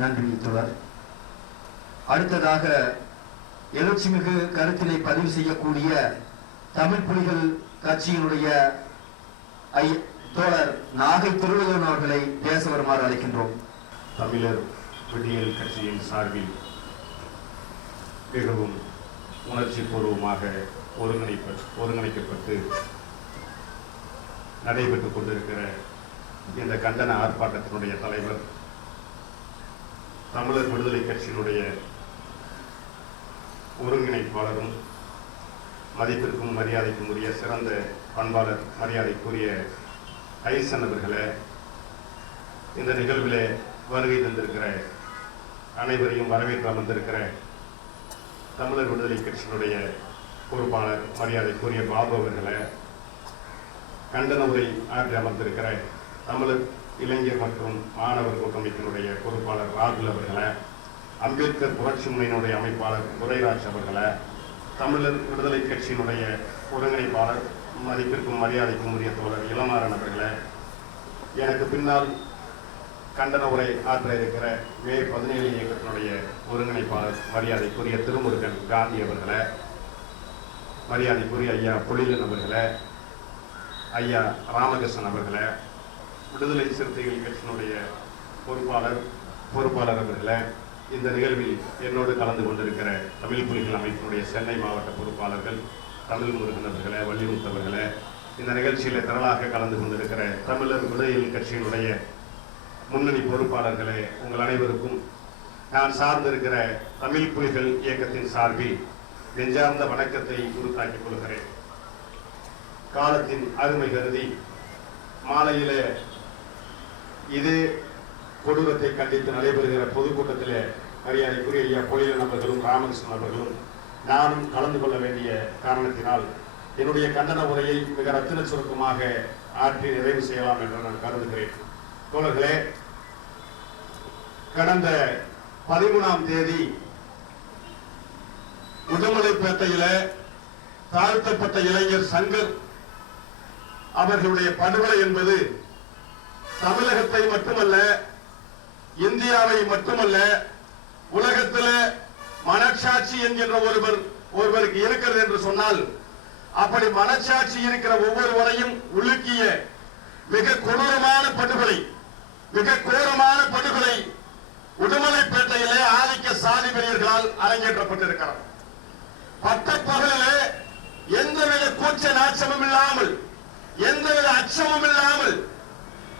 நன்றி தொடர். அடுத்ததாக எழுச்சிமிகு கருத்தினை பதிவு செய்யக்கூடிய தமிழ் புலிகள் கட்சியினுடைய தோழர் நாகை திருவள்ளுவன் அவர்களை பேச வருமாறு அழைக்கின்றோம். தமிழர் விடியல் கட்சியின் சார்பில் மிகவும் உணர்ச்சி பூர்வமாக ஒருங்கிணைக்கப்பட்டு நடைபெற்றுக் கொண்டிருக்கிற இந்த கண்டன ஆர்ப்பாட்டத்தினுடைய தலைவர் தமிழர் விடுதலை கட்சியினுடைய ஒருங்கிணைப்பாளரும் மதிப்பிற்கும் மரியாதைக்கும் உரிய சிறந்த பண்பாளர் மரியாதைக்குரிய ஐசன் அவர்களே, இந்த நிகழ்விலே வருகை தந்திருக்கிற அனைவரையும் வரவேற்று அமர்ந்திருக்கிற தமிழர் விடுதலை கட்சியினுடைய பொறுப்பாளர் மரியாதைக்குரிய பாபு அவர்களே, கண்டன உரை ஆற்றி அமர்ந்திருக்கிற தமிழர் இளைஞர் மற்றும் மாணவர் கூட்டமைப்பினுடைய பொறுப்பாளர் ராகுல் அவர்களே, அம்பேத்கர் புரட்சி முன்னணியினுடைய அமைப்பாளர் துரைராஜ் அவர்களே, தமிழர் விடுதலை கட்சியினுடைய ஒருங்கிணைப்பாளர் மதிப்பிற்கும் மரியாதைக்கும் உரிய தோழர் இளமாறன் அவர்களே, எனக்கு பின்னால் கண்டன உரை ஆற்ற இருக்கிற மே 17 இயக்கத்தினுடைய ஒருங்கிணைப்பாளர் மரியாதைக்குரிய திருமுருகன் காந்தி அவர்களே, மரியாதைக்குரிய ஐயா பொழிலன் அவர்களே, ஐயா ராமகிருஷ்ணன் அவர்களே, விடுதலை சிறுத்தைகள் கட்சியினுடைய பொறுப்பாளர் அவர்களே, இந்த நிகழ்வில் என்னோடு கலந்து கொண்டிருக்கிற தமிழ் புலிகள் அமைப்பினுடைய சென்னை மாவட்ட பொறுப்பாளர்கள் தமிழ் முருகன் அவர்களே, வள்ளிமுத்து அவர்களே, இந்த நிகழ்ச்சியில் திரளாக கலந்து கொண்டிருக்கிற தமிழர் விடுதலை கட்சியினுடைய முன்னணி பொறுப்பாளர்களே, உங்கள் அனைவருக்கும் நான் சார்ந்திருக்கிற தமிழ் புலிகள் இயக்கத்தின் சார்பில் நெஞ்சார்ந்த வணக்கத்தை உருத்தாக்கிக் கொள்கிறேன். காலத்தின் அருமை கருதி மாலையிலே இதே கொடூரத்தை கண்டித்து நடைபெறுகிற பொதுக்கூட்டத்திலே மரியாதைக்குரிய ஐயா பொழிலன் அவர்களும் ராமகிருஷ்ணன் அவர்களும் நானும் கலந்து கொள்ள வேண்டிய காரணத்தினால் என்னுடைய கண்டன உரையை மிக ரத்தின சுருக்கமாக ஆற்றி நிறைவு செய்யலாம் என்று நான் கருதுகிறேன். தோழர்களே, கடந்த 13ஆம் தேதி உடுமலைப்பேட்டையில தாழ்த்தப்பட்ட இளைஞர் சங்கர் அவர்களுடைய படுகொலை என்பது தமிழகத்தை மட்டுமல்ல, இந்தியாவை மட்டுமல்ல, உலகத்தில் மனச்சாட்சி என்கின்ற ஒருவருக்கு இருக்கிறது என்று சொன்னால் அப்படி மனச்சாட்சி இருக்கிற ஒவ்வொருவரையும் உலுக்கிய மிக கொடூரமான படுகொலை, மிக கோரமான படுகொலை உடுமலைப்பேட்டையிலே ஆதிக்க சாதி வெறியர்களால் அரங்கேற்றப்பட்டிருக்கிறது. பட்டப்பகலிலே எந்தவித கூச்ச நாச்சமும் இல்லாமல், எந்தவித அச்சமும் இல்லாமல்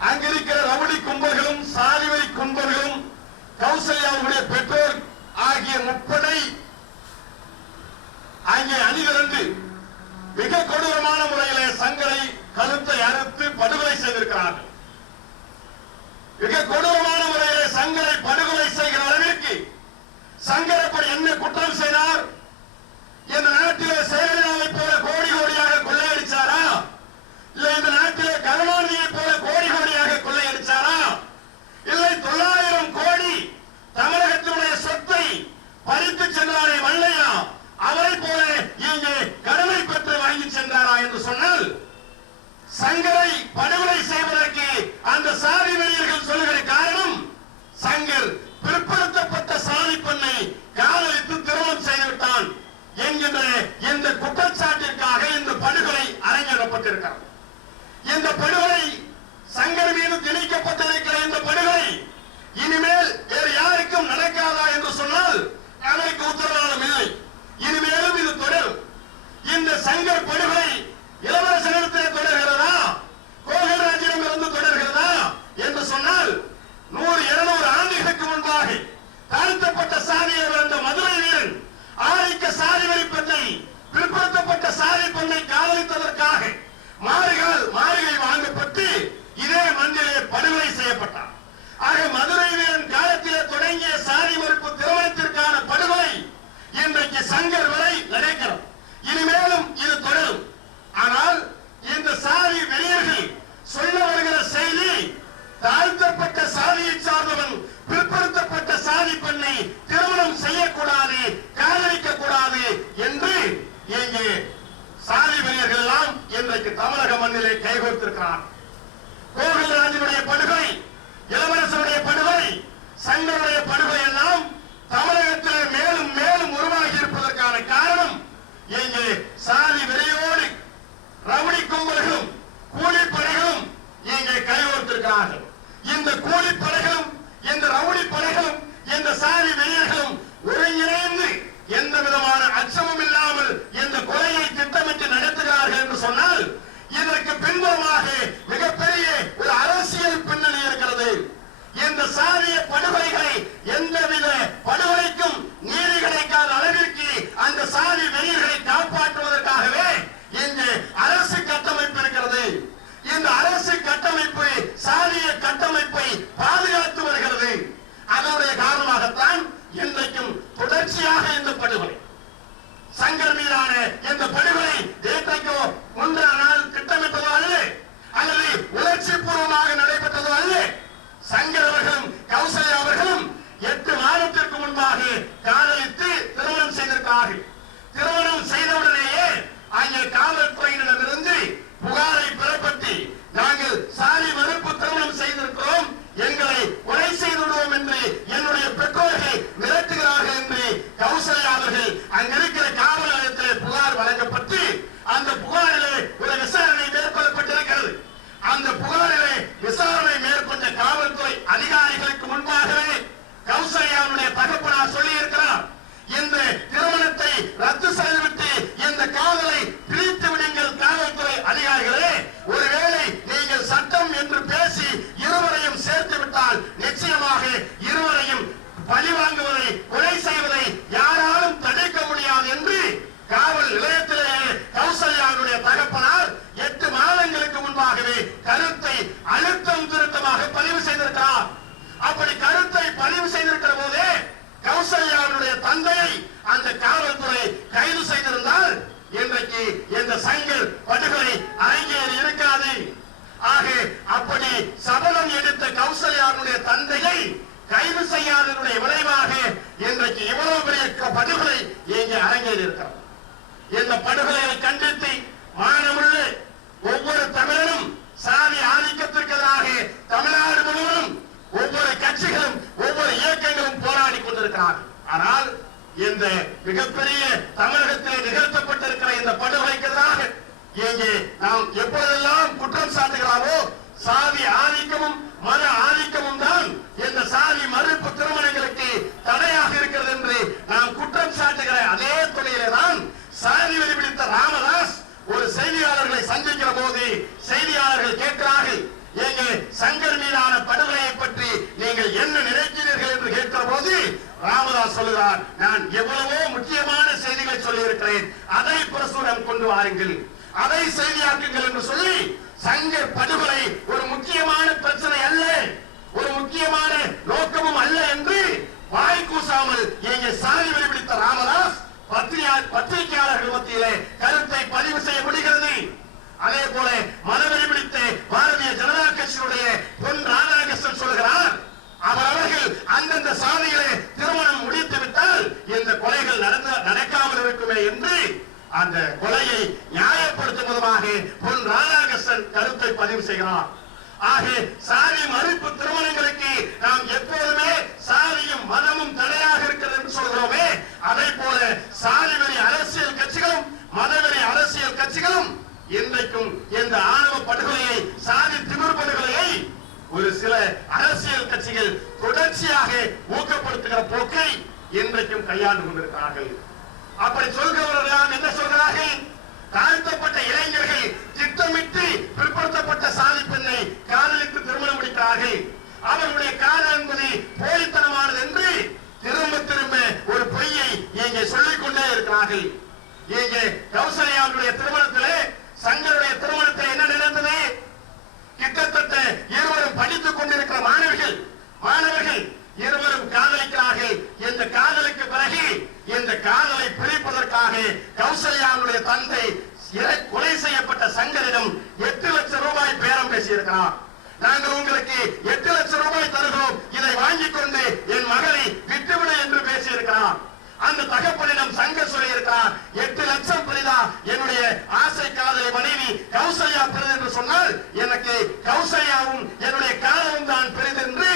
அங்கிருக்கிற ரவுடி கும்பல்களும் சாதிவெறி கும்பல்களும் கௌசல்யாவுடைய பெற்றோர் ஆகிய முப்படை அங்கே அணிதிரண்டு மிக கொடூரமான முறையிலே சங்கரை கழுத்தை அறுத்து படுகொலை செய்திருக்கிறார்கள். மிக கொடூரமான முறையிலே சங்கரை படுகொலை செய்கிற அளவிற்கு சங்கர் அப்படி என்ன குற்றம் செய்தார்? இந்த நாட்டிலே செயலலிதாவை போல கோடி கோடியாக கொள்ளையடிச்சாரா? இல்ல இந்த நாட்டிலே கருணாநிதியை போல கோடி கோடியாக கொள்ளையடிச்சாரா? இல்லை 900 கோடி தமிழகத்தினுடைய சொத்தை பறித்து சென்றாரே வள்ளையா, அவரை போல இங்கே கடமை பெற்று வாங்கி சென்றாரா என்று சொன்னால், சங்கரை படுகொலை செய்வதற்கு அந்த சாதி வெறியர்கள் சொல்லுகிற காரணம், சங்கர் பிற்படுத்தப்பட்ட சாதி பெண்ணை காதலித்து திருமணம் செய்துவிட்டான் என்கின்ற இந்த குற்றச்சாட்டிற்காக இந்த படுகொலை அரங்கேறப்பட்டிருக்கிறது. இந்த படுகொலை சங்கர் மீது திணிக்கப்பட்டிருக்கிற இந்த படுகொலை இனிமேல் வேறு யாருக்கும் நடக்காதா என்று சொன்னால் அதற்கு உத்தரவாதம் இல்லை. இனிமேலும் இது தொடரும். இந்த சங்கர் படுகொலை இளவரசனிடத்திலே தொடர்கிறதா, கோவில்ராஜிடம் இருந்து தொடர்கிறதா என்று சொன்னால் 100-200 ஆண்டுகளுக்கு முன்பாக தாழ்த்தப்பட்ட சாதியை வந்த மதுரை வீரன் ஆதிக்க சாதி வெறி பெண்ணை, பிற்படுத்தப்பட்ட சாதி பெண்ணை காதலித்ததற்காக மாளிகை வாங்கப்பட்டு இதே மண்ணிலே படுகொலை செய்யப்பட்டார். ஆக மதுரை வீரன் காலத்திலே தொடங்கிய சாதி மறுப்பு திருமணத்திற்கான படுகொலை இன்றைக்கு சங்கர் வரை நடக்கிறது. இனிமேலும் இது தொடரும். ஆனால் இந்த சாதி வெறியர்கள் சொல்ல வருகிற செய்தி, தாழ்த்தப்பட்ட சாதியை சார்ந்தவன் பிற்படுத்தப்பட்ட சாதி பெண்ணை திருமணம் செய்யக்கூடாது, காதலிக்க கூடாது என்று இங்கே சாதி வெறியர்கள் எல்லாம் இன்றைக்கு தமிழக மண்ணிலே கைகோர்த்திருக்கிறார். கோவில்ராஜனுடைய படுகொலை, இளவரசனுடைய படுகொலை, சங்கருடைய படுகொலை அரங்கேறி இருக்காது. ஆக அப்படி சபதம் எடுத்த கௌசல்யாவுடைய தந்தையை கைது செய்யாதனுடைய விளைவாக இன்றைக்கு இவ்வளவு பெரிய படுகொலை இங்கே அரங்கேறி இருக்கிறது. இந்த படுகொலையை கண்டித்து மானமுள்ள ஒவ்வொரு தமிழனும் சாதி ஆதிக்கத்திற்கு எதிராக தமிழ்நாடு முழுவதும் ஒவ்வொரு கட்சிகளும் ஒவ்வொரு இயக்கங்களும் போராடி கொண்டிருக்கிறார்கள். ஆனால் இந்த மிகப்பெரிய தமிழகத்திலே நிகழ்த்தப்பட்டிருக்கிற இந்த படுகொலைக்கு எதிராக இங்கே நாம் எப்பொழுதெல்லாம் குற்றம் சாட்டுகிறாரோ சாதி ஆதிக்கமும் மத ஆதிக்கமும் தான் இந்த சாதி மறுப்பு திருமணங்களுக்கு தடையாக இருக்கிறது என்று நாம் குற்றம் சாட்டுகிற அதே துணையிலே தான் சாதி வெறி பிடித்த ராமதாஸ் ஒரு செய்தியாளர்களை சந்திக்கிற போது செய்தியாளர்கள் கேட்கிறார்கள், எங்கள் சங்கர் மீதான படுகொலையை பற்றி நீங்கள் என்ன நினைக்கிறீர்கள் என்று கேட்கிற போது ராமதாஸ் சொல்லுகிறார், நான் எவ்வளவோ முக்கியமான செய்திகளை சொல்லி இருக்கிறேன், அதை பிரசுரம் கொண்டு வாருங்கள், அதை செய்தியாக்குங்கள் என்று சொல்லி சங்கர் படுகொலை ஒரு முக்கியமான பிரச்சனை அல்ல, ஒரு முக்கியமான நோக்கமும் அல்ல என்று வாய் கூசாமல் எங்கே சாதி வெறி பிடித்த ராமதாஸ் பத்திரிகையாளர்கள் மத்தியிலே கருத்தை பதிவு செய்ய முடிகிறது. அதே போல மதவெறி பிடித்த பாரதிய ஜனதா கட்சியுடைய பொன் ராதாகிருஷ்ணன் சொல்கிறார், அவர்கள் அந்தந்த சாதிகளை திருமணம் முடித்து விட்டால் இந்த கொலைகள் நடக்காமல் இருக்குமே என்று அந்த கொலையை நியாயப்படுத்தும் விதமாக பொன் ராதாகிருஷ்ணன் கருத்தை பதிவு செய்கிறார். ஆக சாதி மறுப்பு திருமணங்களுக்கு நாம் எப்போதுமே சாதியும் மதமும் தடையாக இருக்கிறது என்று சொல்கிறோமே, அதே போல சாதி வெறி அரசியல் கட்சிகளும் மதவெறி அரசியல் கட்சிகளும் இன்றைக்கும் இந்த ஆணவ படுகொலையை சாதி திமிர் படுகொலையை ஒரு சில அரசியல் கட்சிகள் தொடர்ச்சியாக ஊக்கப்படுத்துகிற போக்கை இன்றைக்கும் கையாண்டு கொண்டிருக்கிறார்கள். அப்படி சொல்கிறவர்கள் என்ன சொல்கிறார்கள்? தாழ்த்தப்பட்ட இளைஞர்கள் திட்டமிட்டு பிற்படுத்தப்பட்ட சாதி பெண்ணை காதலித்து திருமணம் முடிக்கிறார்கள். அவர்களுடைய காதல் என்பது போலித்தனமானது என்று திரும்ப திரும்ப ஒரு பொய்யை இங்கே சொல்லிக் கொண்டே இருக்கிறார்கள். இங்கே கௌசல்யாவுடைய திருமணத்திலே சங்கருடைய திருமணத்தில் என்ன நடந்தது? கிட்டத்தட்ட இருவரும் படித்துக் கொண்டிருக்கிற மாணவர்கள் இருவரும் காதலிக்கிறார்கள். இந்த காதலுக்கு பிறகு இந்த காதலை பிரிப்பதற்காக கௌசல்யாவுடைய தந்தை கொலை செய்யப்பட்ட சங்கரிடம் 8 லட்சம் ரூபாய் பேரம் பேசியிருக்கிறார். நாங்கள் உங்களுக்கு 8 லட்சம் ரூபாய் தருகிறோம், இதை வாங்கிக் கொண்டு என் மகளை விட்டுவிடு என்று பேசியிருக்கிறார். அந்த தகப்பனிடம் சங்கர் சொல்லியிருக்கிறார், 8 லட்சம் பெரிதா, என்னுடைய ஆசை காதலை மனைவி கௌசல்யா பெரிது என்று சொன்னால் எனக்கு கௌசல்யாவும் என்னுடைய காதலும் தான் பெரிது என்று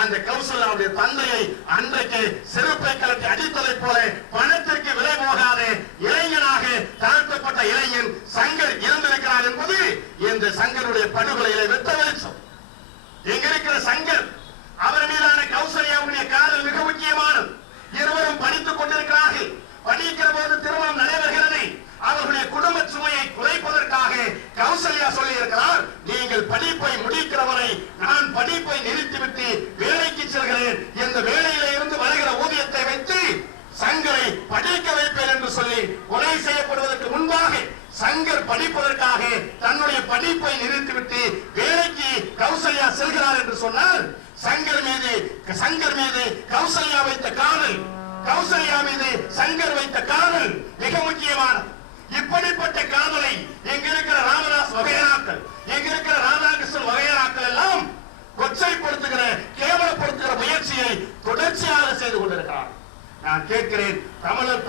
அந்த கௌசல்யாவுடைய தந்தையை அன்றைக்கு செருப்பை கலட்டி அடித்ததை போல பணத்திற்கு விலை போகாத இளைஞனாக தாழ்த்தப்பட்ட இளைஞன் சங்கர் இருந்திருக்கிறார் என்பது இந்த சங்கருடைய படுகொலையிலே வெட்ட வெளிச்சம். எங்க இருக்கிற சங்கர், அவர் மீதான கௌசல்யாவுடைய காதல் மிக முக்கியமானது. இருவரும் படித்துக் கொண்டிருக்கிறார்கள். படிக்கிற போது திருமணம் நடைபெறுகிறது. அவர்களுடைய குடும்ப சுமையை குறைப்பதற்காக கௌசல்யா சொல்லி இருக்கிறார், நீங்கள் படிப்பை முடிக்கிறவரை நான் படிப்பை நிறுத்திவிட்டு வேலைக்கு செல்கிறேன், இந்த வேலையில இருந்து வருகிற ஊதியத்தை வைத்து சங்கரை படிக்க வைப்பேன் என்று சொல்லி கொலை செய்யப்படுவதற்கு முன்பாக சங்கர் படிப்பதற்காக தன்னுடைய படிப்பை நிறுத்திவிட்டு வேலைக்கு கௌசல்யா செல்கிறார் என்று சொன்னால் சங்கர் மீது கௌசல்யா வைத்த காதல், கௌசல்யா மீது சங்கர் வைத்த காதல் மிக முக்கியமானது. இப்படிப்பட்ட காதலை எங்க இருக்கிற ராமதாஸ் வகையராக்கள், எங்க இருக்கிற ராதாகிருஷ்ணன் வகையராக்கள் எல்லாம் கொச்சைப்படுத்துகிற கேவலப்படுத்துகிற முயற்சியை தொடர்ச்சியாக செய்து கொண்டிருக்கிறார். நான் கேட்கிறேன்,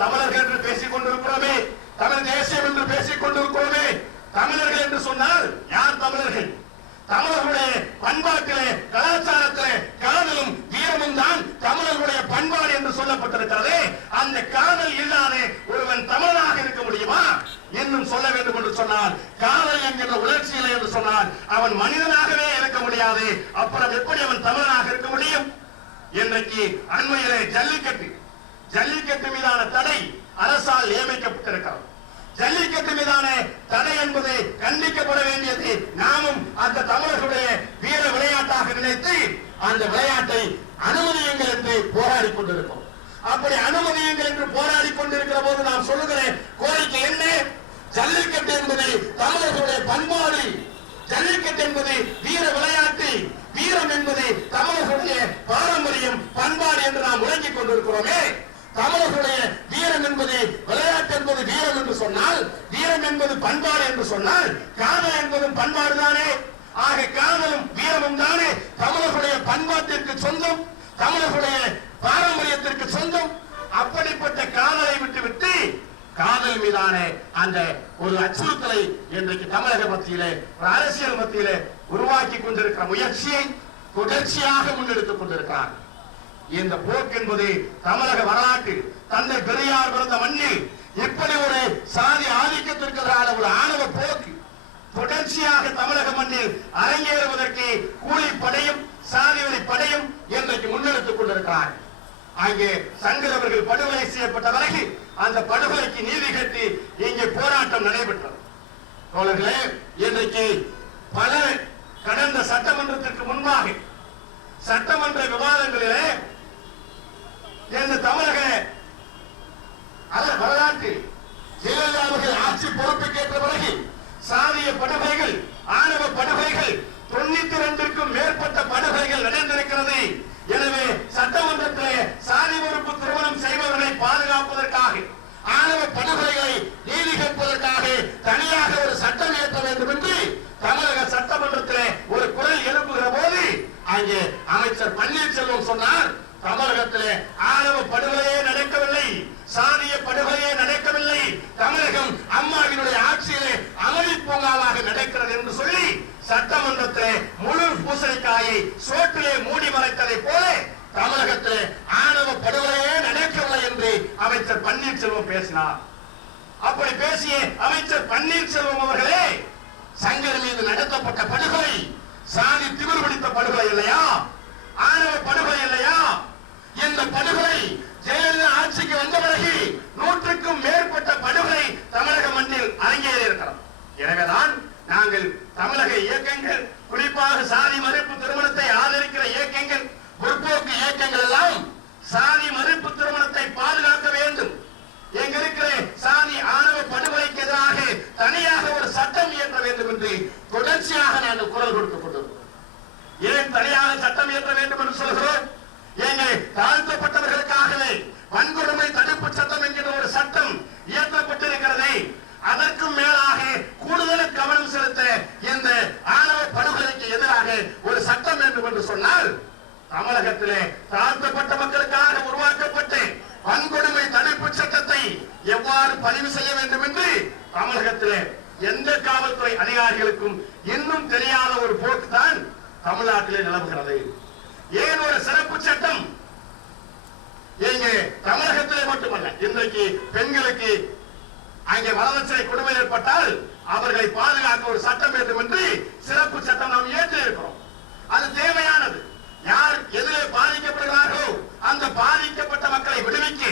தமிழர்கள் என்று பேசிக் கொண்டிருக்கிறோமே, தமிழ் தேசியம் என்று பேசிக் கொண்டிருக்கிறோமே, தமிழர்கள் என்று சொன்னால் யார் தமிழர்கள்? தமிழர்களுடைய பண்பாட்டிலே கலாச்சாரத்திலே காதலும் வீரமும் தான் தமிழர்களுடைய பண்பாடு என்று சொல்லப்பட்டிருக்கிறது. அந்த காதல் இல்லாத ஒருவன் தமிழனாக இருக்க முடியுமா? இன்னும் சொல்ல வேண்டும் என்று சொன்னால் காதல் என்கிற உணர்ச்சியிலே என்று சொன்னால் அவன் மனிதனாகவே இருக்க முடியாது. அப்புறம் எப்படி அவன் தமிழனாக இருக்க முடியும்? இன்றைக்கு அண்மையிலே ஜல்லிக்கட்டு மீதான தடை அரசால் நியமிக்கப்பட்டிருக்கிறது. ஜல்லிக்கட்டு மீதான தடை என்பது கண்டிக்கப்பட வேண்டியது. நாமும் அந்த தமிழர்களுடைய வீர விளையாட்டாக நினைத்து அந்த விளையாட்டை அனுமதியுங்கள் என்று போராடி கொண்டிருக்கிறோம். அப்படி அனுமதியுங்கள் என்று போராடி கொண்டிருக்கிற போது நாம் சொல்லுகிற கோரிக்கை என்ன? ஜல்லிக்கட்டு என்பது தமிழர்களுடைய பண்பாடு, ஜல்லிக்கட்டு என்பது வீர விளையாட்டு, வீரம் என்பது தமிழர்களுடைய பாரம்பரியம், பண்பாடு என்று நாம் முழங்கிக் கொண்டிருக்கிறோமே. தமிழர்களுடைய வீரம் என்பது விளையாட்டு என்பது வீரம் என்று சொன்னால், வீரம் என்பது பண்பாடு என்று சொன்னால் காதல் என்பதும் பண்பாடு தானே. ஆக காதலும் வீரமும் தானே தமிழர்களுடைய பண்பாட்டிற்கு சொந்தம், தமிழர்களுடைய பாரம்பரியத்திற்கு சொந்தம். அப்படிப்பட்ட காதலை விட்டுவிட்டு காதல் மீதான அந்த ஒரு அச்சுறுத்தலை இன்றைக்கு தமிழக மத்தியிலே அரசியல் மத்தியிலே உருவாக்கி கொண்டிருக்கிற முயற்சியை தொடர்ச்சியாக முன்னெடுத்துக் கொண்டிருக்கிறார். இந்த போக்கு என்பது தமிழக வரலாற்றில் தந்தை பெரியார் பிறந்த மண்ணில் இப்படி ஒரு சாதி ஆதிக்கத்திற்கு எதிரான ஒரு ஆணவ போக்கு தொடர்ச்சியாக தமிழக மண்ணில் அரங்கேறுவதற்கு கூலிப்படையும் சாதிவெறி படையும் இன்றைக்கு முன்னெடுத்துக் கொண்டிருக்கிறார். அங்கே சங்கர் அவர்கள் படுகொலை செய்யப்பட்ட பிறகு அந்த படுகொலைக்கு நீதி கேட்டு இங்கே போராட்டம் நடைபெற்றது. தோழர்களே, இன்றைக்கு பல கடந்த சட்டமன்றத்திற்கு முன்பாக சட்டமன்ற விவாதங்களிலே இந்த தமிழக வரலாற்றில் ஜெயலலிதா அவர்கள் ஆட்சி பொறுப்பேற்ற பிறகு சாதிய படுகொலைகள், ஆணவ படுகொலைகள் 92க்கும் மேற்பட்ட படுகொலைகள் நடந்திருக்கிறது. எனவே சட்டமன்றத்திலே சாதி மறுப்பு திருமணம் செய்பவர்களை பாதுகாப்பதற்காக, ஆணவ படுகொலைகளை நீதி கேட்பதற்காக தனியாக ஒரு சட்டம் இயற்ற வேண்டும் என்று தமிழக சட்டமன்றத்திலே ஒரு குரல் எழுப்புகிற போது அங்கே அமைச்சர் பன்னீர்செல்வம் சொன்னார், தமிழகத்திலே ஆணவ படுகொலையே நடக்கவில்லை, சாதிய படுகொலையே நடக்கவில்லை, தமிழகம் அம்மாவினுடைய ஆட்சியிலே அமைதி பூங்காவாக நடக்கிறது என்று சொல்லி சட்டமன்றத்திலே முழு பூசணிக்காயை சோற்றிலே மூடி மறைத்ததை போல தமிழகத்திலே ஆணவ படுகொலையே நடக்கவில்லை என்று அமைச்சர் பன்னீர்செல்வம் பேசினார். அப்படி பேசிய அமைச்சர் பன்னீர்செல்வம் அவர்களே, சங்கர் மீது நடத்தப்பட்ட படுகொலை சாதி திமிர் பிடித்த படுகொலை இல்லையா, ஆணவ படுகொலை இல்லையா? இந்த படுகொலை ஜெயலலிதா ஆட்சிக்கு வந்த பிறகு 100க்கும் மேற்பட்ட படுகொலை தமிழக மண்ணில் அரங்கேறி இருக்கிறது. எனவேதான் நாங்கள் தமிழக இயக்கங்கள், குறிப்பாக சாதி மறுப்பு திருமணத்தை ஆதரிக்கிற இயக்கங்கள், முற்போக்கு இயக்கங்கள் எல்லாம் சாதி மறுப்பு திருமணத்தை பாதுகாக்க வேண்டும், எங்க இருக்கிற சாதி ஆணவ படுகொலைக்கு எதிராக தனியாக ஒரு சட்டம் இயற்ற வேண்டும் என்று தொடர்ச்சியாக நாங்கள் குரல் கொடுத்துக் கொண்டிருக்கிறோம். ஏன் தனியாக சட்டம் இயற்ற வேண்டும் என்று சொல்கிறோம்? எங்கே தாழ்த்தப்பட்டவர்களுக்காகவே வன்கொடுமை தடுப்பு சட்டம் என்கிற ஒரு சட்டம் இயற்றப்பட்டிருக்கிறது. அதற்கும் மேலாக கூடுதல் கவனம் செலுத்த இந்த ஆணவ படுகொலைக்கு எதிராக ஒரு சட்டம் வேண்டும் என்று சொன்னால், தமிழகத்திலே தாழ்த்தப்பட்ட மக்களுக்காக உருவாக்கப்பட்ட வன்கொடுமை தடுப்பு சட்டத்தை எவ்வாறு பதிவு செய்ய வேண்டும் என்று தமிழகத்திலே எந்த காவல்துறை அதிகாரிகளுக்கும் இன்னும் தெரியாத ஒரு போக்கு தான் தமிழ்நாட்டிலே நிலவுகிறது. ஏன் ஒரு சிறப்பு சட்டம்? இங்கே தமிழகத்திலே மட்டுமல்ல, இன்றைக்கு பெண்களுக்கு அங்கே வரதட்சணை கொடுமை ஏற்பட்டால் அவர்களை பாதுகாக்க ஒரு சட்டம் வேண்டும் என்று சிறப்பு சட்டம் நாம் ஏற்று இருக்கிறோம். அது தேவையானது. யார் எதிலே பாதிக்கப்படுகிறார்களோ அந்த பாதிக்கப்பட்ட மக்களை விடுவிக்க,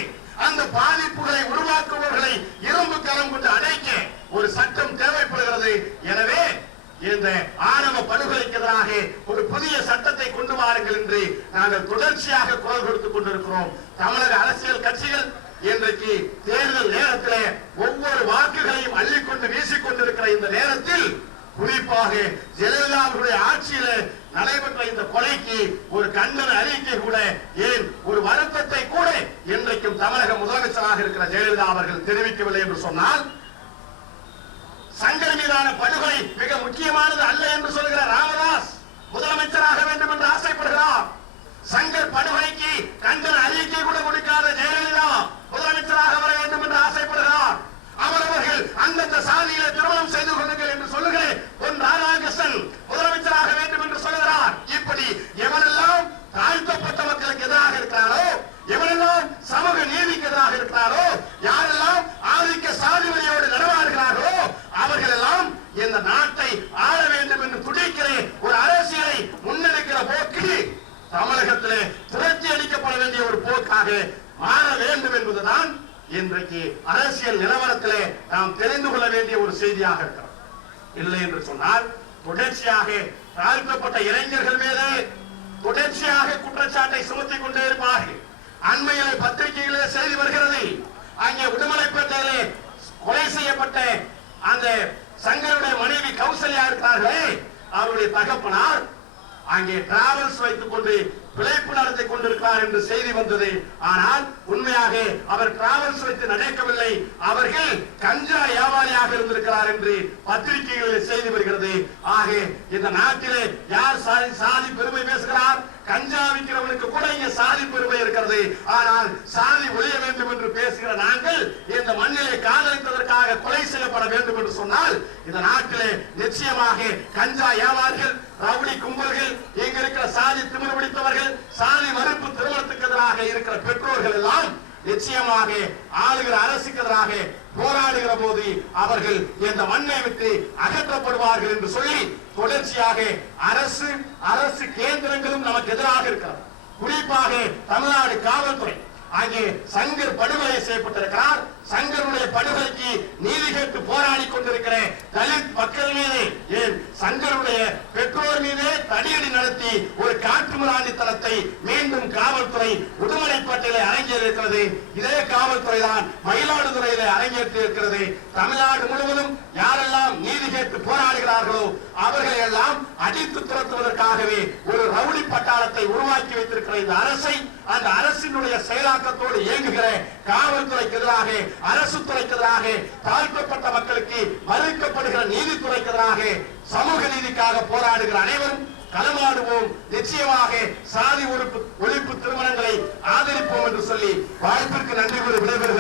அந்த பாதிப்புகளை உருவாக்குபவர்களை இரும்பு கரம் கொண்டு அடைக்க ஒரு சட்டம் தேவைப்படுகிறது. எனவே இந்த ஆணவ படுகொலைக்கு எதிராக ஒரு புதிய சட்டத்தை கொண்டு வாருங்கள் என்று நாங்கள் தொடர்ச்சியாக குரல் கொடுத்துக் கொண்டிருக்கிறோம். தமிழக அரசியல் கட்சிகள் இன்றைக்கு தேர்தல் நேரத்திலே ஒவ்வொரு வாக்குகளையும் அள்ளிக்கொண்டு வீசிக்கொண்டிருக்கிற இந்த நேரத்தில், குறிப்பாக ஜெயலலிதா அவர்களுடைய ஆட்சியிலே நடைபெற்ற இந்த கொலைக்கு ஒரு கண்டன அறிக்கை கூட, ஏன் ஒரு வருத்தத்தை கூட இன்றைக்கும் தமிழக முதலமைச்சராக இருக்கிற ஜெயலலிதா அவர்கள் தெரிவிக்கவில்லை என்று சொன்னால், சங்கர் மீதான படுகொலை மிக முக்கியமானது அல்ல என்று சொல்கிற ராமதாஸ் முதலமைச்சராக வேண்டும் என்று ஆசைப்படுகிறார். சங்கர் படுகொலைக்கு கண்டன அறிக்கை கூட கொடுக்காத ஜெயலலிதா முதலமைச்சராக வர வேண்டும் என்று ஆசைப்படுகிறார். அவரவர்கள் அந்தந்த சாதியில திருமணம் செய்து கொள்ளுங்கள் என்று சொல்லுகிற பொன் ராதாகிருஷ்ணன் முதலமைச்சராக வேண்டும் என்று சொல்கிறார். இப்படி எவரெல்லாம் தாழ்த்தப்பட்ட மக்களுக்கு எதிராக இருக்கிறாரோ, எவரெல்லாம் சமூக நீதிக்கு எதிராக இருக்கிறாரோ, யாரெல்லாம் ஆதிக்க சாதி வழியோடு நடமாடுகிறார்களோ அவர்கள் எல்லாம் இந்த நாட்டை ஆள வேண்டும் என்று துடிக்கிற ஒரு அரசியலை முன்னெடுக்கிற போக்கு தமிழகத்திலே துரத்தி அடிக்கப்பட வேண்டிய ஒரு போக்காக மாற வேண்டும் என்பதுதான் இன்றைக்கு அரசியல் நிலவரத்திலே நாம் தெரிந்து கொள்ள வேண்டிய ஒரு செய்தியாக இருக்கிறது. இல்லை என்று சொன்னால் தொடர்ச்சியாக தாழ்த்தப்பட்ட இளைஞர்கள் மீது தொடர்ச்சியாக குற்றச்சாட்டை சுமத்திக் கொண்டே இருப்பார்கள். அண்மையிலே பத்திரிகைகளிலே செய்தி வருகிறது, அங்கே உடுமலைப்பேட்டையிலே கொலை செய்யப்பட்ட அந்த சங்கருடைய மனைவி கௌசல்யா இருக்கிறார்களே, அவருடைய தகப்பனார் அங்கே டிராவல்ஸ் வைத்துக் கொண்டு பிழைப்பு நடத்தி கொண்டிருக்கிறார் என்று செய்தி வந்தது. ஆனால் உண்மையாக அவர் டிராவல்ஸ் வைத்து நடக்கவில்லை, அவர்கள் கஞ்சா வியாபாரியாக இருந்திருக்கிறார் என்று பத்திரிகைகளில் செய்தி வருகிறது. ஆக இந்த நாட்டிலே யார் சாதி பெருமை பேசுகிறார்? கஞ்சா விற்கிறவனுக்கு கூட இங்க சாதி பெருமை இருக்கிறது. ஆனால் சாதி ஒழிய வேண்டும் என்று பேசுகிற நாங்கள் இந்த மண்ணிலே காதலித்ததற்காக கொலை செய்யப்பட வேண்டும் என்று சொன்னால் இந்த நாட்டிலே நிச்சயமாக கஞ்சா வியாபாரிகள், ரவுடி கும்பல்கள், இங்க இருக்கிற சாதி திமிரு பிடித்தவர்கள், சாதி மறுப்பு திருமணத்துக்கு எதிராக இருக்கிற பெற்றோர்கள் எல்லாம் நிச்சயமாக ஆளுகிற அரசுக்கு எதிராக போராடுகிற போது அவர்கள் இந்த மண்ணை விட்டு அகற்றப்படுவார்கள் என்று சொல்லி தொடர்ச்சியாக அரசு கேந்திரங்களும் நமக்கு எதிராக இருக்கிறது. குறிப்பாக தமிழ்நாடு காவல்துறை அங்கே சங்கர் படுகொலை செய்யப்பட்டிருக்கிறார். சங்கருடைய படுகொலைக்கு நீதி கேட்டு போராடி கொண்டிருக்கிற தலித் மக்கள் மீது, ஏன் சங்கருடைய பெற்றோர் மீதே தடியடி நடத்தி ஒரு காட்டுமிராண்டித்தனத்தை மீண்டும் காவல்துறை உடுமலைப்பேட்டையிலே அரங்கேறிருக்கிறது. இதே காவல்துறை தான் மயிலாடுதுறையிலே அரங்கேற்றி இருக்கிறது. தமிழ்நாடு முழுவதும் யாரெல்லாம் நீதி கேட்டு போராடுகிறார்களோ அவர்களை எல்லாம் அடித்து துரத்துவதற்காகவே ஒரு ரவுடி பட்டாளத்தை உருவாக்கி வைத்திருக்கிற இந்த அரசை, அந்த அரசினுடைய செயலாக்கத்தோடு இயங்குகிற காவல்துறைக்கு எதிராக, அரசு துறைக்கு எதிராக, தாழ்த்தப்பட்ட மக்களுக்கு மறுக்கப்படுகிற நீதித்துறைக்கு எதிராக, சமூக நீதிக்காக போராடுகிற அனைவரும் களமாடுவோம். நிச்சயமாக சாதி ஒழிப்பு திருமணங்களை ஆதரிப்போம் என்று சொல்லி வாய்ப்பிற்கு நன்றி கூறி விடைபெறுகிறேன்.